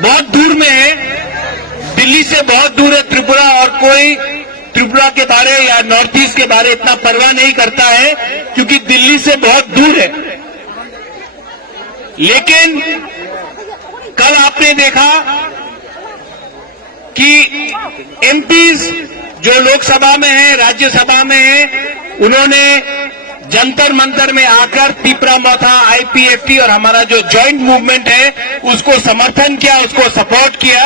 बहुत दूर में है, दिल्ली से बहुत दूर है त्रिपुरा, और कोई त्रिपुरा के बारे या नॉर्थ ईस्ट के बारे इतना परवाह नहीं करता है क्योंकि दिल्ली से बहुत दूर है। लेकिन कल आपने देखा कि एमपीज जो लोकसभा में है, राज्यसभा में है, उन्होंने जंतर मंतर में आकर तिपरा मौथा, आईपीएफटी और हमारा जो जॉइंट मूवमेंट है उसको समर्थन किया, उसको सपोर्ट किया।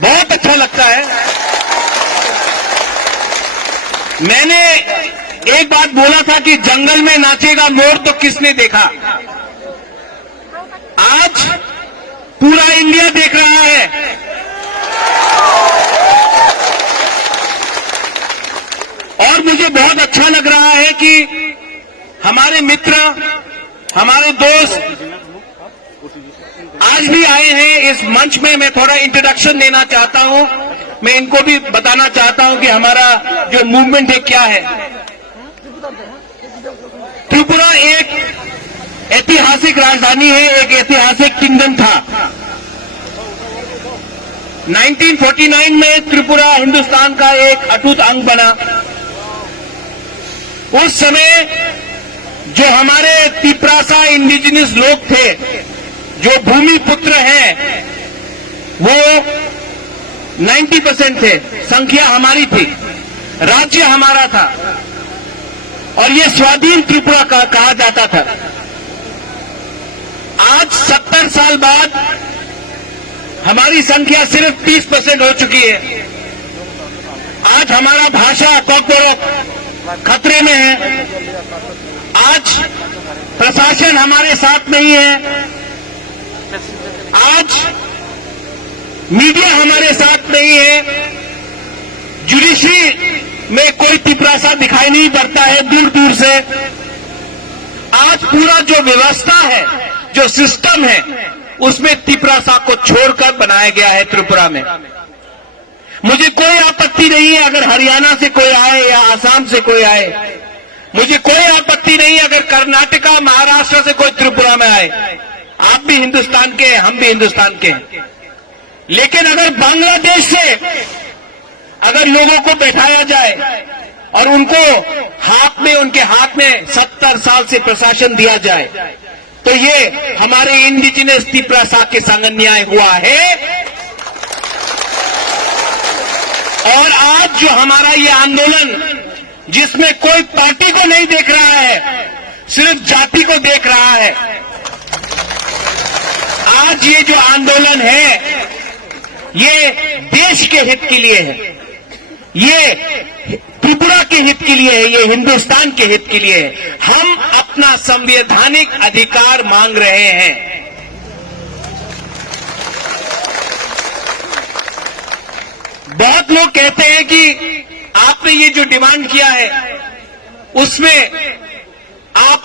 बहुत अच्छा लगता है। मैंने एक बात बोला था कि जंगल में नाचेगा मोर तो किसने देखा। आज पूरा इंडिया देख रहा है। और मुझे बहुत अच्छा लग रहा है कि हमारे मित्र, हमारे दोस्त आज भी आए हैं इस मंच में। मैं थोड़ा इंट्रोडक्शन देना चाहता हूं, मैं इनको भी बताना चाहता हूं कि हमारा जो मूवमेंट है क्या है। त्रिपुरा एक ऐतिहासिक राजधानी है, एक ऐतिहासिक किंगडम था। 1949 में त्रिपुरा हिंदुस्तान का एक अटूट अंग बना। उस समय जो हमारे तिपरासा इंडिजिनस लोग थे, जो भूमि पुत्र हैं, वो 90% थे, संख्या हमारी थी, राज्य हमारा था और ये स्वाधीन त्रिपुरा कहा जाता था। आज 70 साल बाद हमारी संख्या सिर्फ 30% हो चुकी है। आज हमारा भाषा कॉर्पोरेट खतरे में है। आज प्रशासन हमारे साथ नहीं है। आज मीडिया हमारे साथ नहीं है। जुडिशरी में कोई तिपरासा दिखाई नहीं पड़ता है दूर दूर से। आज पूरा जो व्यवस्था है, जो सिस्टम है, उसमें तिपरासा को छोड़कर बनाया गया है त्रिपुरा में। मुझे कोई आपत्ति नहीं है अगर हरियाणा से कोई आए या आसाम से कोई आए। मुझे कोई आपत्ति नहीं अगर कर्नाटका, महाराष्ट्र से कोई त्रिपुरा में आए। आप भी हिंदुस्तान के हैं, हम भी हिंदुस्तान के हैं। लेकिन अगर बांग्लादेश से अगर लोगों को बैठाया जाए और उनको उनके हाथ में 70 साल से प्रशासन दिया जाए, तो ये हमारे इंडिजिनस तिपरासा के संग अन्याय हुआ है। और आज जो हमारा ये आंदोलन, जिसमें कोई पार्टी को नहीं देख रहा है, सिर्फ जाति को देख रहा है, आज ये जो आंदोलन है ये देश के हित के लिए है, ये त्रिपुरा के हित के लिए है, ये हिंदुस्तान के हित के लिए है। हम अपना संवैधानिक अधिकार मांग रहे हैं। बहुत लोग कहते हैं कि आपने ये जो डिमांड किया है उसमें आप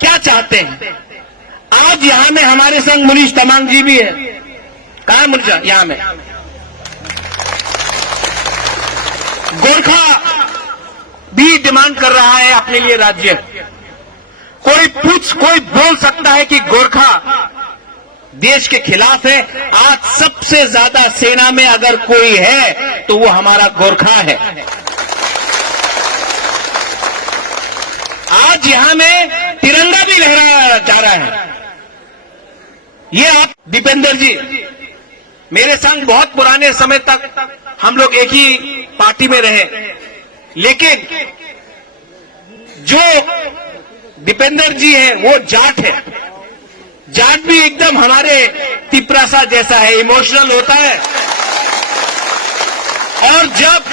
क्या चाहते हैं। आज यहां में हमारे संग मुनीश तमांग जी भी है। कहां है मुनीश? यहां में। गोरखा भी डिमांड कर रहा है अपने लिए राज्य। कोई बोल सकता है कि गोरखा देश के खिलाफ है। आज सबसे ज्यादा सेना में अगर कोई है तो वो हमारा गोरखा है। आज यहां में तिरंगा भी लहराया जा रहा है। ये आप दीपेंद्र जी, मेरे संग बहुत पुराने समय तक हम लोग एक ही पार्टी में रहे, लेकिन जो दीपेंद्र जी है वो जाट है। जाट भी एकदम हमारे तिपरासा जैसा है, इमोशनल होता है। और जब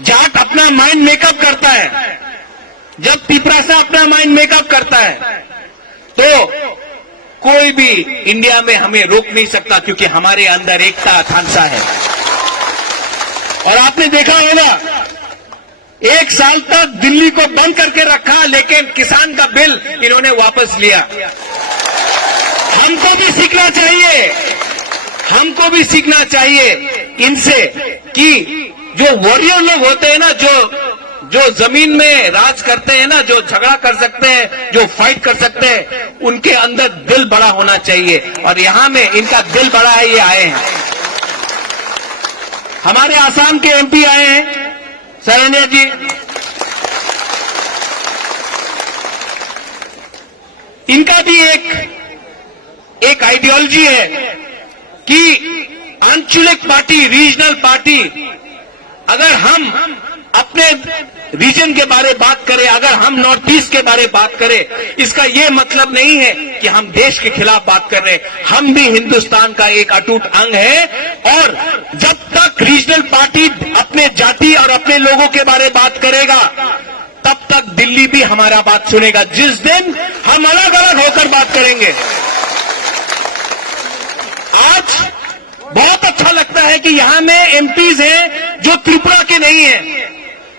जाट अपना माइंड मेकअप करता है, जब तिपरासा अपना माइंड मेकअप करता है, तो कोई भी इंडिया में हमें रोक नहीं सकता, क्योंकि हमारे अंदर एकता आकांक्षा है। और आपने देखा होगा, 1 साल तक दिल्ली को बंद करके रखा, लेकिन किसान का बिल इन्होंने वापस लिया। हमको भी सीखना चाहिए, हमको भी सीखना चाहिए इनसे कि जो वॉरियर लोग होते हैं ना, जो जो जमीन में राज करते हैं ना, जो झगड़ा कर सकते हैं, जो फाइट कर सकते हैं, उनके अंदर दिल बड़ा होना चाहिए। और यहां में इनका दिल बड़ा है, ये आए हैं। हमारे आसाम के एमपी आए हैं, सरैया जी। इनका भी एक आइडियोलॉजी है कि आंचलिक पार्टी, रीजनल पार्टी, अगर हम अपने रीजन के बारे में बात करें, अगर हम नॉर्थ ईस्ट के बारे में बात करें, इसका यह मतलब नहीं है कि हम देश के खिलाफ बात कर रहे हैं। हम भी हिंदुस्तान का एक अटूट अंग है। और जब तक रीजनल पार्टी अपने जाति और अपने लोगों के बारे में बात करेगा, तब तक दिल्ली भी हमारा बात सुनेगा। जिस दिन हम अलग अलग होकर बात करेंगे, आज बहुत अच्छा लगता है कि यहां में एमपीज हैं जो त्रिपुरा के नहीं हैं।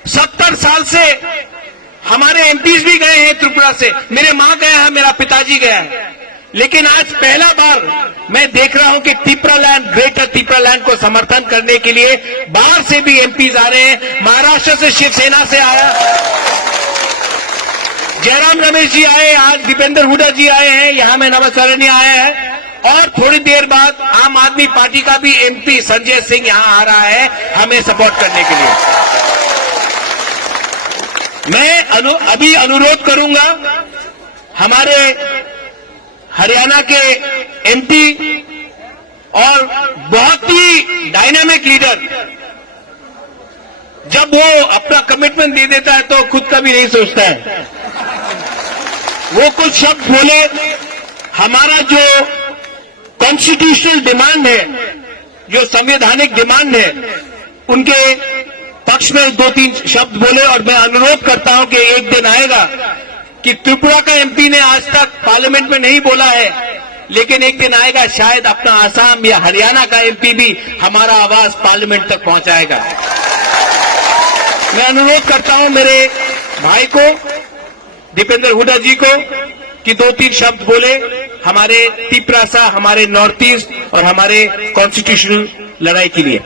70 साल से हमारे एमपीज भी गए हैं त्रिपुरा से। मेरे मां गए हैं, मेरा पिताजी गया है। लेकिन आज पहला बार मैं देख रहा हूं कि त्रिपुरालैंड, ग्रेटर त्रिपुरालैंड को समर्थन करने के लिए बाहर से भी एमपीज आ रहे हैं। महाराष्ट्र से शिवसेना से आया जयराम रमेश जी आए, आज दीपेंद्र हुडा जी आए हैं, यहां में नवसरणी आया है। और थोड़ी देर बाद आम आदमी पार्टी का भी एमपी संजय सिंह यहां आ रहा है हमें सपोर्ट करने के लिए। मैं अभी अनुरोध करूंगा हमारे हरियाणा के एमपी और बहुत ही डायनामिक लीडर, जब वो अपना कमिटमेंट दे देता है तो खुद का भी नहीं सोचता है। वो कुछ शब्द बोले, हमारा जो कॉन्स्टिट्यूशनल डिमांड है, जो संवैधानिक डिमांड है, उनके पक्ष में 2-3 शब्द बोले। और मैं अनुरोध करता हूं कि एक दिन आएगा कि त्रिपुरा का एमपी ने आज तक पार्लियामेंट में नहीं बोला है, लेकिन एक दिन आएगा शायद अपना आसाम या हरियाणा का एमपी भी हमारा आवाज पार्लियामेंट तक पहुंचाएगा। मैं अनुरोध करता हूं मेरे भाई को, दीपेंद्र हुडा जी को, कि 2-3 शब्द बोले हमारे त्रिपुरा, हमारे नॉर्थ ईस्ट और हमारे कॉन्स्टिट्यूशनल लड़ाई के लिए।